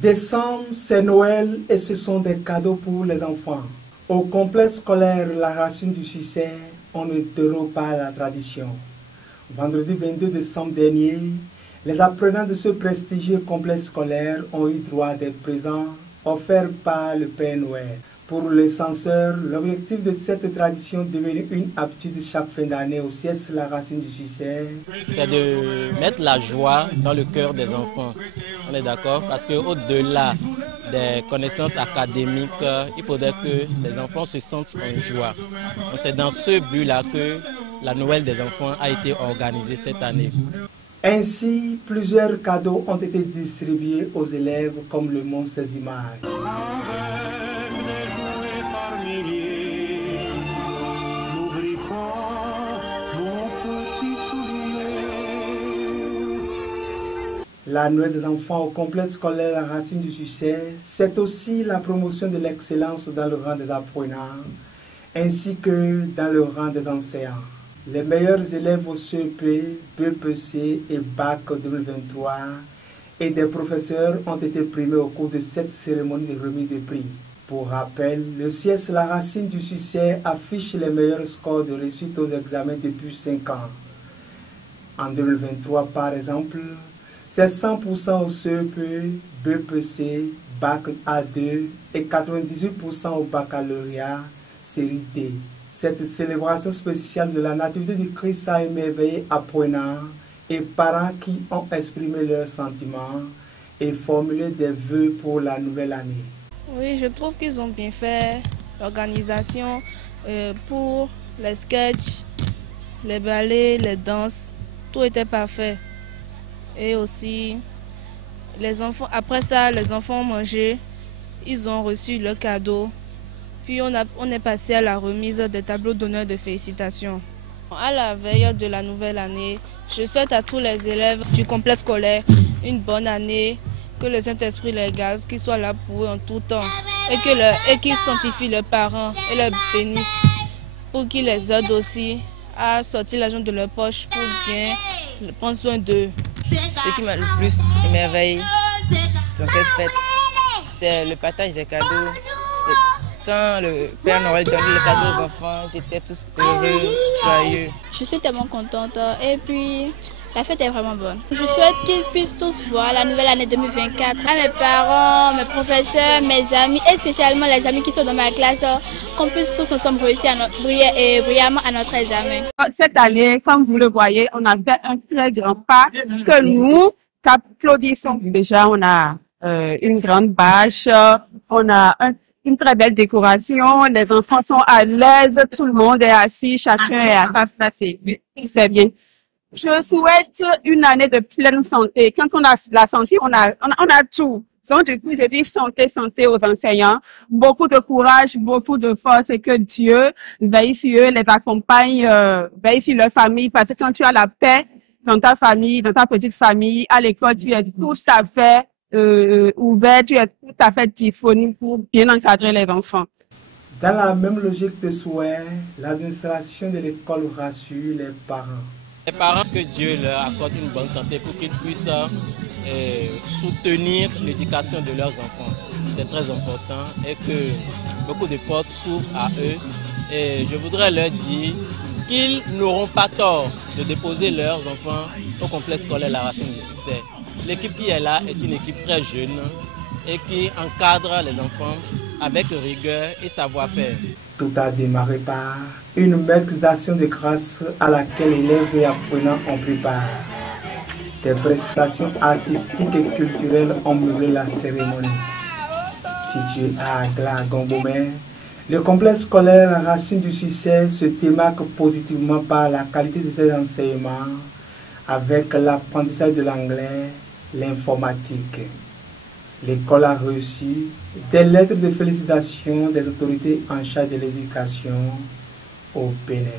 Décembre, c'est Noël et ce sont des cadeaux pour les enfants. Au complexe scolaire La Racine du Succès, on ne déroge pas la tradition. Vendredi 22 décembre dernier, les apprenants de ce prestigieux complexe scolaire ont eu droit à des présents offerts par le Père Noël. Pour les censeurs, l'objectif de cette tradition devenue une habitude chaque fin d'année au CIES La Racine du Succès, c'est de mettre la joie dans le cœur des enfants. On est d'accord? Parce qu'au-delà des connaissances académiques, il faudrait que les enfants se sentent en joie. C'est dans ce but-là que la Noël des enfants a été organisée cette année. Ainsi, plusieurs cadeaux ont été distribués aux élèves comme le montrent ces images. La Noël des enfants au complexe scolaire La Racine du Succès, c'est aussi la promotion de l'excellence dans le rang des apprenants, ainsi que dans le rang des enseignants. Les meilleurs élèves au CEP, BPC et BAC 2023 et des professeurs ont été primés au cours de cette cérémonie de remise de prix. Pour rappel, le CIES La Racine du Succès affiche les meilleurs scores de réussite aux examens depuis 5 ans. En 2023, par exemple, c'est 100% au CEP, BPC, BAC A2 et 98% au baccalauréat série D. Cette célébration spéciale de la Nativité du Christ a émerveillé apprenants et parents qui ont exprimé leurs sentiments et formulé des vœux pour la nouvelle année. Oui, je trouve qu'ils ont bien fait l'organisation pour les sketchs, les ballets, les danses, tout était parfait. Et aussi, les enfants, après ça, les enfants ont mangé, ils ont reçu le cadeau. Puis on est passé à la remise des tableaux d'honneur de félicitations. À la veille de la nouvelle année, je souhaite à tous les élèves du complexe scolaire une bonne année, que le Saint-Esprit les garde, qu'il soit là pour eux en tout temps et qu'ils sanctifient leurs parents et les bénissent pour qu'ils les aident aussi à sortir l'argent de leur poche pour bien prendre soin d'eux. Ce qui m'a le plus émerveillé dans cette fête, c'est le partage des cadeaux. Quand le Père Noël donnait les cadeaux aux enfants, ils étaient tous heureux, joyeux. Je suis tellement contente et puis la fête est vraiment bonne. Je souhaite qu'ils puissent tous voir la nouvelle année 2024. À mes parents, mes professeurs, mes amis et spécialement les amis qui sont dans ma classe, qu'on puisse tous ensemble réussir brillamment à notre examen. Cette année, comme vous le voyez, on a fait un très grand pas que nous applaudissons. Déjà, on a une grande bâche, on a une très belle décoration, les enfants sont à l'aise, tout le monde est assis, chacun est à sa place, c'est bien. Je souhaite une année de pleine santé. Quand on a la santé, on a tout. Donc, du coup, je dis santé aux enseignants. Beaucoup de courage, beaucoup de force et que Dieu veille sur eux, les accompagne, veille sur leur famille. Parce que quand tu as la paix dans ta famille, dans ta petite famille, à l'école, tu es tout à fait ouvert, tu es tout à fait disponible pour bien encadrer les enfants. Dans la même logique de souhait, l'administration de l'école rassure les parents. Les parents, que Dieu leur accorde une bonne santé pour qu'ils puissent soutenir l'éducation de leurs enfants. C'est très important et que beaucoup de portes s'ouvrent à eux. Et je voudrais leur dire qu'ils n'auront pas tort de déposer leurs enfants au complexe scolaire La Racine du Succès. L'équipe qui est là est une équipe très jeune et qui encadre les enfants avec rigueur et savoir-faire. Tout a démarré par une manifestation de grâce à laquelle élèves et apprenants ont pris part. Des prestations artistiques et culturelles ont meublé la cérémonie. Situé à Agla-Gongomé, le complexe scolaire La Racine du Succès se démarque positivement par la qualité de ses enseignements avec l'apprentissage de l'anglais, l'informatique. L'école a reçu des lettres de félicitations des autorités en charge de l'éducation au Bénin.